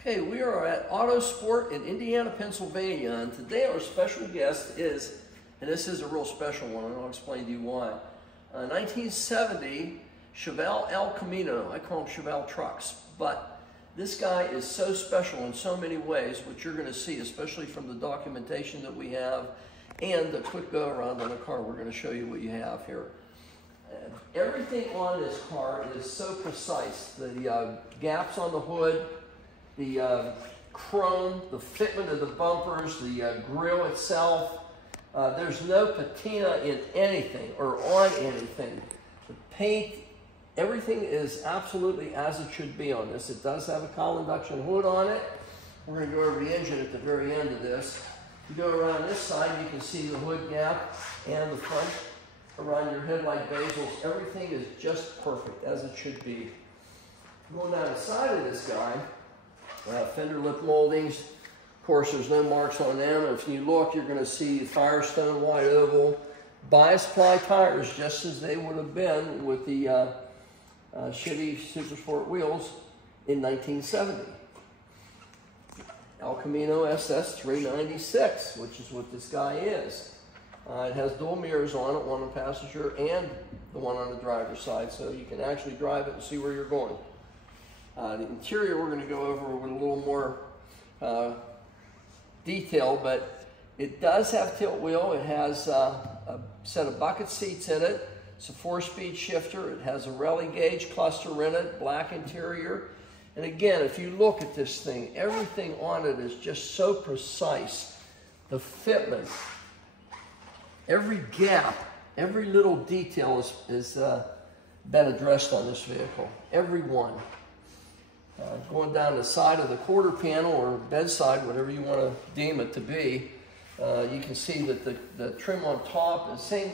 Okay, we are at Auto Sport in Indiana, Pennsylvania, and today our special guest is, and this is a real special one, and I'll explain to you why. 1970 Chevelle El Camino. I call them Chevelle trucks, but this guy is so special in so many ways, which you're going to see, especially from the documentation that we have and the quick go around on the car. We're going to show you what you have here. Everything on this car is so precise. The gaps on the hood, the chrome, the fitment of the bumpers, the grille itself. There's no patina in anything or on anything. The paint, everything is absolutely as it should be on this. It does have a cowl induction hood on it. We're going to go over the engine at the very end of this. You go around this side, you can see the hood gap and the front around your headlight bezels. Everything is just perfect as it should be. Going down the side of this guy, fender lip moldings. Of course, there's no marks on them. If you look, you're going to see Firestone wide oval bi-ply tires, just as they would have been with the Chevy Super Sport wheels in 1970. El Camino SS 396, which is what this guy is. It has dual mirrors on it, one on the passenger and the one on the driver's side, so you can actually drive it and see where you're going. The interior we're going to go over with a little more detail, but it does have tilt wheel. It has a set of bucket seats in it. It's a 4-speed shifter. It has a rally gauge cluster in it, black interior. And again, if you look at this thing, everything on it is just so precise. The fitment, every gap, every little detail is been addressed on this vehicle. Every one. Going down the side of the quarter panel or bedside, whatever you want to deem it to be, you can see that the trim on top is same.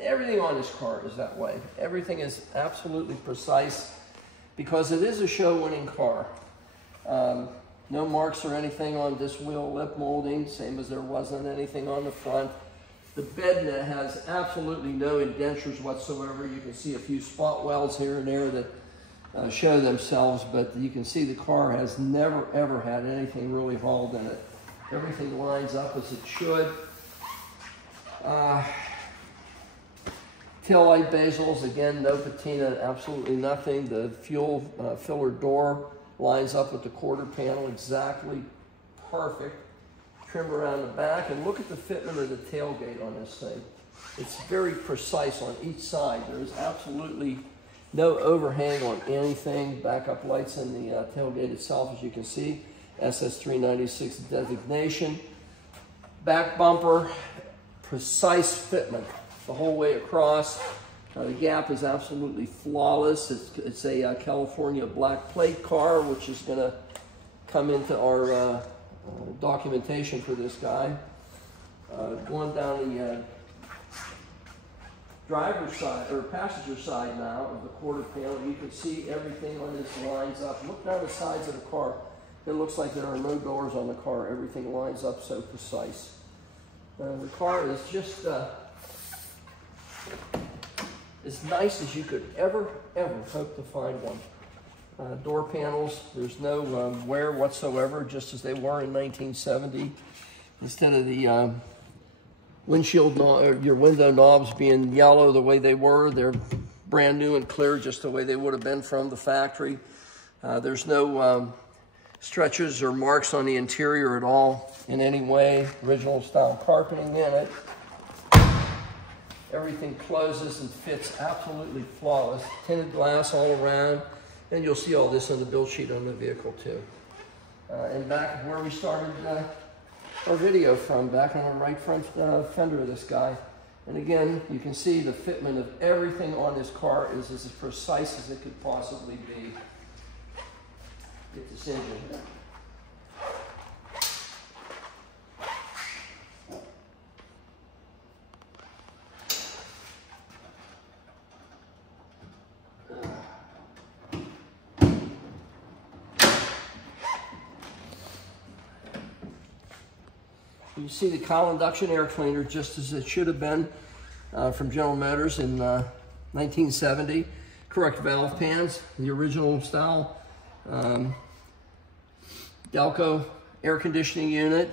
Everything on this car is that way. Everything is absolutely precise because it is a show-winning car. No marks or anything on this wheel lip molding, same as there wasn't anything on the front. The bed net has absolutely no indentures whatsoever. You can see a few spot welds here and there that show themselves, but you can see the car has never ever had anything really hauled in it. Everything lines up as it should. Tail light bezels, again, no patina, absolutely nothing. The fuel filler door lines up with the quarter panel exactly perfect. Trim around the back, and look at the fitment of the tailgate on this thing. It's very precise on each side. There's absolutely no overhang on anything. Backup lights in the tailgate itself, as you can see. SS396 designation. Back bumper, precise fitment the whole way across. The gap is absolutely flawless. It's a California black plate car, which is going to come into our documentation for this guy. Going down the driver's side or passenger side now of the quarter panel, you can see everything on this lines up. Look down the sides of the car. It looks like there are no doors on the car. Everything lines up so precise. The car is just as nice as you could ever hope to find one. Door panels, there's no wear whatsoever, just as they were in 1970. Instead of the windshield, your window knobs being yellow the way they were, they're brand new and clear just the way they would have been from the factory. There's no stretches or marks on the interior at all in any way. Original style carpeting in it. Everything closes and fits absolutely flawless. Tinted glass all around, and you'll see all this on the build sheet on the vehicle too. And back where we started our video from, back on the right front fender of this guy. And again, you can see the fitment of everything on this car is as precise as it could possibly be. Get this engine here. You see the cowl induction air cleaner just as it should have been from General Motors in 1970. Correct valve pans, the original style Delco air conditioning unit,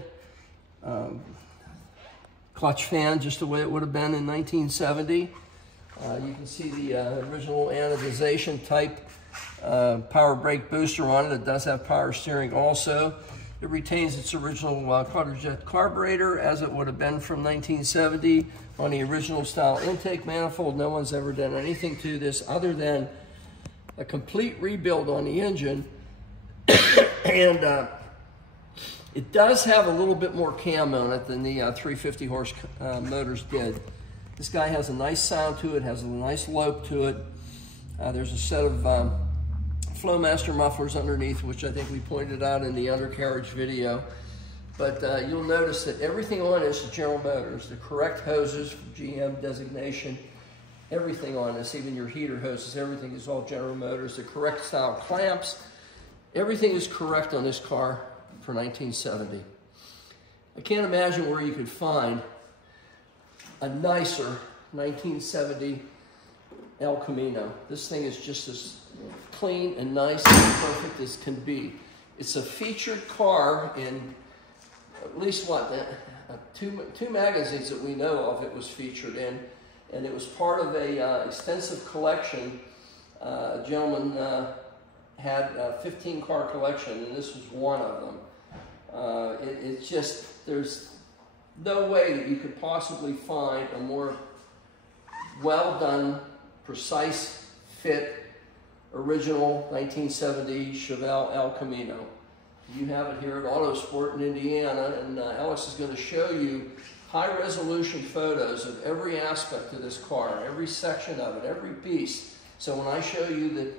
clutch fan just the way it would have been in 1970. You can see the original anodization type power brake booster on it. It does have power steering also. It retains its original quadrajet carburetor as it would have been from 1970 on the original style intake manifold. No one's ever done anything to this other than a complete rebuild on the engine. And it does have a little bit more cam on it than the 350 horse motors did. This guy has a nice sound to it, has a nice lope to it. There's a set of Flowmaster mufflers underneath, which I think we pointed out in the undercarriage video. But you'll notice that everything on this is General Motors. The correct hoses, GM designation, everything on this, even your heater hoses, everything is all General Motors. The correct style clamps, everything is correct on this car for 1970. I can't imagine where you could find a nicer 1970 El Camino. This thing is just as clean and nice and perfect as can be. It's a featured car in at least what, two magazines that we know of it was featured in, and it was part of a extensive collection. A gentleman had a 15-car collection, and this was one of them. It's just, there's no way that you could possibly find a more well done, precise fit, original 1970 Chevelle El Camino. You have it here at Autosport in Indiana, and Alex is going to show you high-resolution photos of every aspect of this car, every section of it, every piece. So when I show you that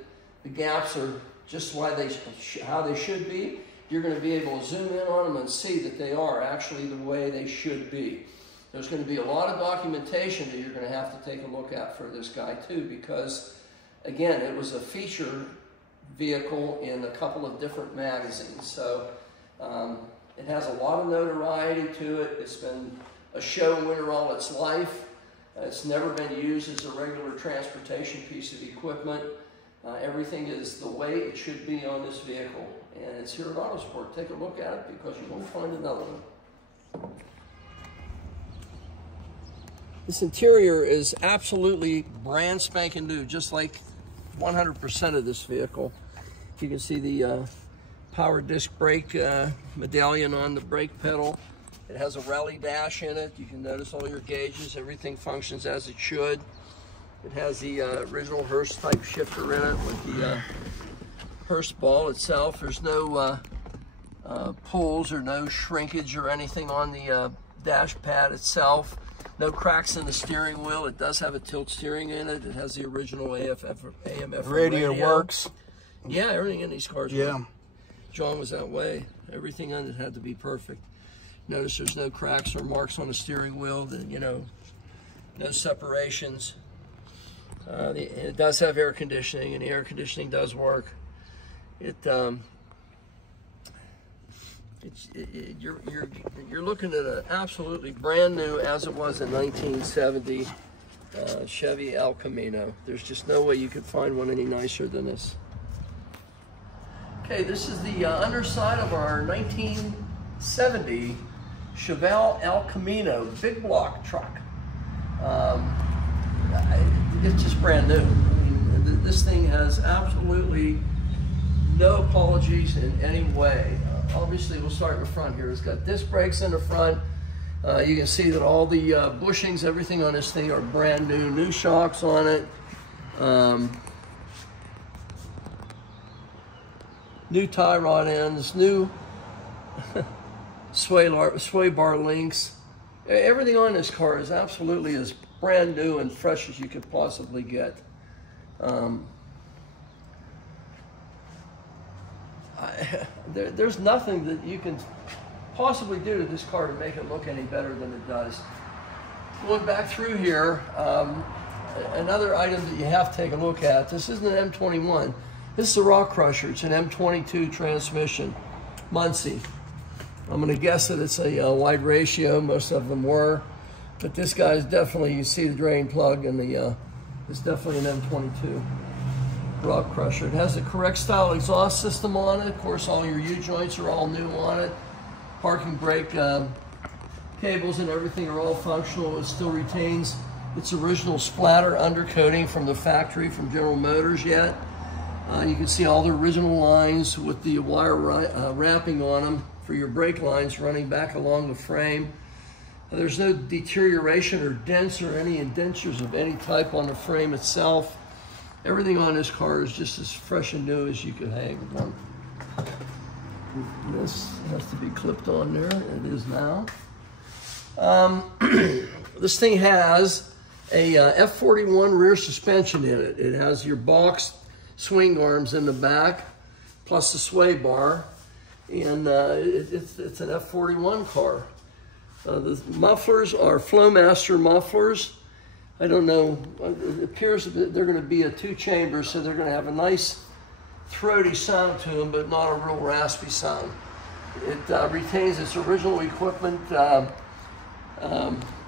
the gaps are just how they should be, you're going to be able to zoom in on them and see that they are actually the way they should be. There's going to be a lot of documentation that you're going to have to take a look at for this guy too, because again, it was a feature vehicle in a couple of different magazines. So it has a lot of notoriety to it. It's been a show winner all its life. It's never been used as a regular transportation piece of equipment. Everything is the way it should be on this vehicle. And it's here at Autosport. Take a look at it because you won't find another one. This interior is absolutely brand spanking new, just like 100% of this vehicle. You can see the power disc brake medallion on the brake pedal. It has a rally dash in it. You can notice all your gauges. Everything functions as it should. It has the original Hurst type shifter in it with the Hurst ball itself. There's no pulls or no shrinkage or anything on the dash pad itself. No cracks in the steering wheel. It does have a tilt steering in it. It has the original AM/FM radio. Works. Yeah, everything in these cars. Yeah. Work. John was that way. Everything on it had to be perfect. Notice there's no cracks or marks on the steering wheel. You know, no separations. It does have air conditioning, and the air conditioning does work. You're looking at an absolutely brand new, as it was in 1970, Chevy El Camino. There's just no way you could find one any nicer than this. Okay, this is the underside of our 1970 Chevelle El Camino big block truck. It's just brand new. I mean, this thing has absolutely no apologies in any way. Obviously, we'll start in the front here. It's got disc brakes in the front. You can see that all the bushings, everything on this thing are brand new. New shocks on it. New tie rod ends. New sway bar links. Everything on this car is absolutely as brand new and fresh as you could possibly get. There's nothing that you can possibly do to this car to make it look any better than it does. Going back through here, another item that you have to take a look at, this isn't an M21. This is a Rock Crusher. It's an M22 transmission, Munci. I'm going to guess that it's a wide ratio. Most of them were. But this guy is definitely, you see the drain plug, and it's definitely an M22. Rock Crusher. It has the correct style exhaust system on it. Of course, all your U-joints are all new on it. Parking brake cables and everything are all functional. It still retains its original splatter undercoating from the factory from General Motors yet. You can see all the original lines with the wire wrapping on them for your brake lines running back along the frame. There's no deterioration or dents or any indentures of any type on the frame itself. Everything on this car is just as fresh and new as you could hang one. This has to be clipped on there. It is now. This thing has a F41 rear suspension in it. It has your boxed swing arms in the back, plus the sway bar, and it's an F41 car. The mufflers are Flowmaster mufflers. I don't know, it appears that they're going to be a 2-chamber, so they're going to have a nice throaty sound to them, but not a real raspy sound. It retains its original equipment,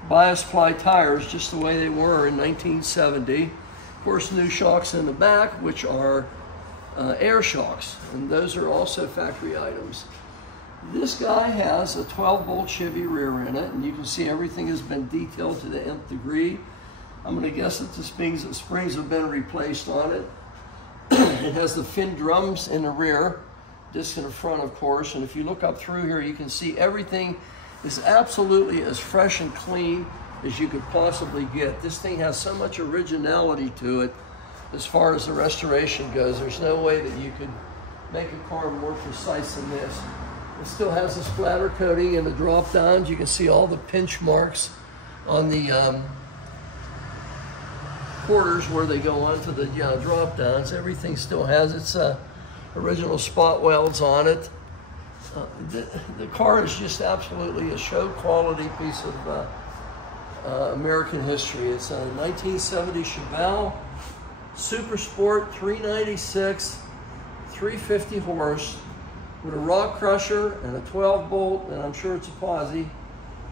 bias ply tires, just the way they were in 1970. Of course, new shocks in the back, which are air shocks, and those are also factory items. This guy has a 12-bolt Chevy rear in it, and you can see everything has been detailed to the nth degree. I'm going to guess that the springs have been replaced on it. It has the fin drums in the rear, disc in the front, of course, and if you look up through here, you can see everything is absolutely as fresh and clean as you could possibly get. This thing has so much originality to it as far as the restoration goes. There's no way that you could make a car more precise than this. It still has the splatter coating and the drop downs. You can see all the pinch marks on the quarters where they go onto the drop downs. Everything still has its original spot welds on it. The car is just absolutely a show quality piece of American history. It's a 1970 Chevelle Super Sport 396, 350 horse with a Rock Crusher and a 12-bolt, and I'm sure it's a posi.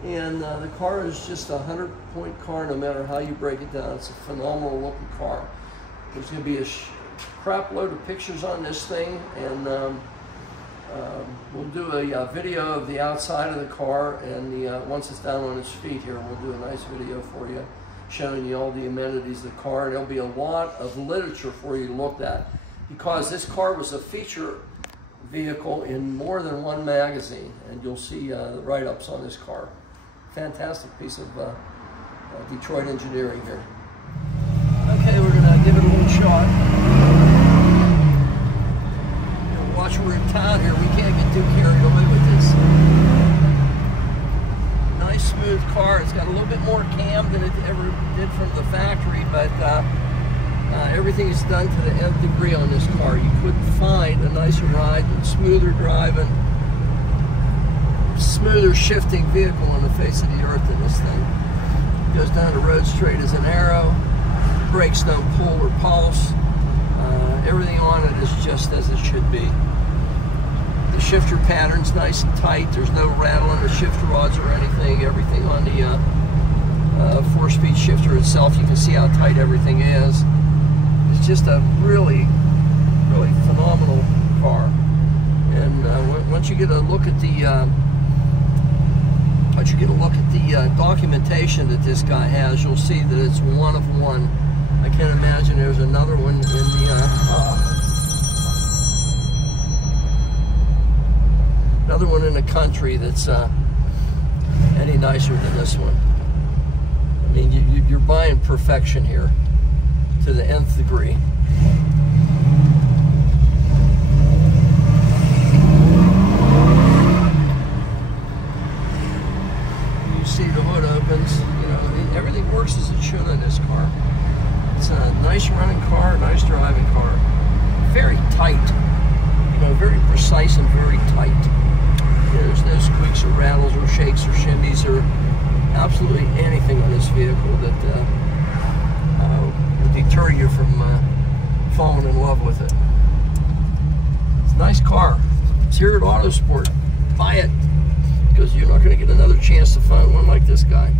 And the car is just a 100-point car no matter how you break it down. It's a phenomenal looking car. There's going to be a crap load of pictures on this thing, and we'll do a video of the outside of the car, and once it's down on its feet here, we'll do a nice video for you showing you all the amenities of the car. And there'll be a lot of literature for you to look at, because this car was a feature vehicle in more than one magazine, and you'll see the write-ups on this car. Fantastic piece of Detroit engineering here. Okay, we're gonna give it a little shot. Watch, we're in town here. We can't get too carried away with this. Nice smooth car. It's got a little bit more cam than it ever did from the factory, but everything is done to the nth degree on this car. You couldn't find a nicer ride, smoother driving, smoother shifting vehicle on the face of the earth than this thing. It goes down the road straight as an arrow. Brakes don't pull or pulse. Everything on it is just as it should be. The shifter pattern's nice and tight. There's no rattle in the shift rods or anything. Everything on the 4-speed shifter itself, you can see how tight everything is. It's just a really, really phenomenal car. And once you get a look at the documentation that this guy has, you'll see that it's one of one. I can't imagine there's another one in the another one in the country that's any nicer than this one. I mean, you're buying perfection here to the nth degree. You see the hood opens. You know, everything works as it should in this car. It's a nice running car, nice driving car. Very tight, you know, very precise and very tight. You know, there's no squeaks or rattles or shakes or shimmies or absolutely anything on this vehicle that will deter you from falling in love with it. It's a nice car. It's here at Autosport. Buy it, because you're not going to get another chance to find one like this guy.